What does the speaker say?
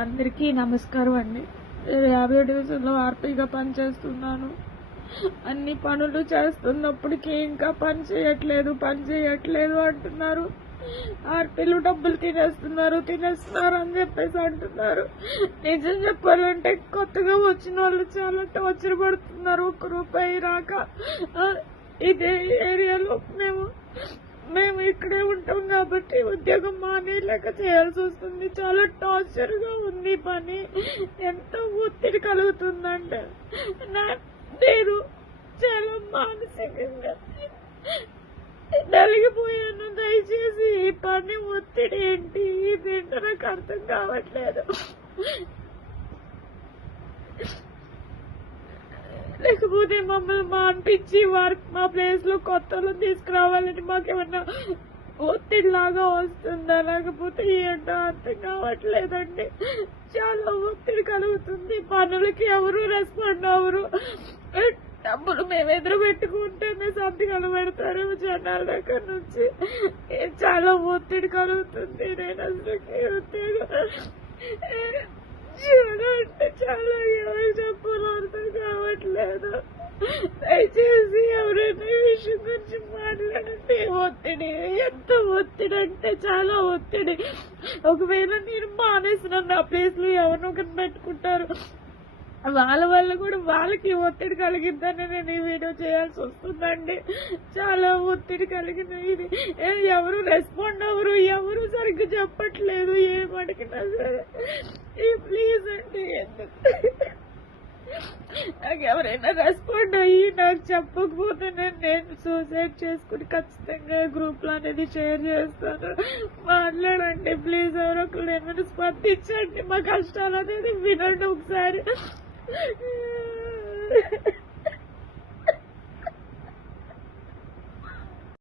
అందరికీ నమస్కారం అండి. 50 డివిజన్లో ఆర్పీగా పనిచేస్తున్నాను. అన్ని పనులు చేస్తున్నప్పటికీ ఇంకా పని చేయట్లేదు అంటున్నారు. ఆర్పీలు డబ్బులు తినేస్తున్నారు అని చెప్పేసి అంటున్నారు. నిజం చెప్పాలంటే కొత్తగా వచ్చిన వాళ్ళు చాలా టార్చర్ పడుతున్నారు. 1 రూపాయి రాక ఇదే ఏరియాలో మేము ఇక్కడే ఉంటాం కాబట్టి ఉద్యోగం మానేలేక చేయాల్సి వస్తుంది. చాలా టార్చర్ గా ఉంది పని. ఎంతో ఒత్తిడి కలుగుతుందంటే నేను చాలా మానసికంగా నలిగిపోయాను. దయచేసి ఈ పని ఒత్తిడి ఏంటి ఇదేంటో నాకు అర్థం కావట్లేదు. లేకపోతే మమ్మల్ని మాన్పించి మా ప్లేస్ లో కొత్త వాళ్ళని తీసుకురావాలని మాకేమన్నా ఒత్తిడి లాగా వస్తుందా, లేకపోతే ఏంటో అర్థం కావట్లేదండి. చాలా ఒత్తిడి కలుగుతుంది. పనులకి ఎవరు రెస్పాండ్ అవ్వరు. డబ్బులు మేము ఎదురు పెట్టుకుంటేనే సంతకాలు పెడతారు జనాల దగ్గర నుంచి. చాలా ఒత్తిడి కలుగుతుంది. నేను అసలు చాలా ఎవరికి చెప్పాలో అర్థం కావట్లేదు. దయచేసి ఎవరైనా ఈ విషయం గురించి మాట్లాడండి. ఒత్తిడి, ఎంత ఒత్తిడి అంటే చాలా ఒత్తిడి. ఒకవేళ నేను మానేసిన నా ప్లేస్ లో ఎవరినో ఒకరిని పెట్టుకుంటారు. వాళ్ళ వల్ల కూడా వాళ్ళకి ఒత్తిడి కలిగిద్దని నేను ఈ వీడియో చేయాల్సి వస్తుందండి. చాలా ఒత్తిడి కలిగిన ఇది. ఎవరు రెస్పాండ్ అవ్వరు, ఎవరు సరిగ్గా చెప్పట్లేదు. ఏమడిగినా సరే ప్లీజ్ అండి, నాకు ఎవరైనా రెస్పాండ్ అయ్యి నాకు చెప్పకపోతే నేను సూసైడ్ చేసుకుని ఖచ్చితంగా గ్రూప్ లో అనేది షేర్ చేస్తాను. మాట్లాడండి ప్లీజ్. ఎవరొకరు ఏమైనా స్పందించండి. మా కష్టాలు అనేది వినండి ఒకసారి.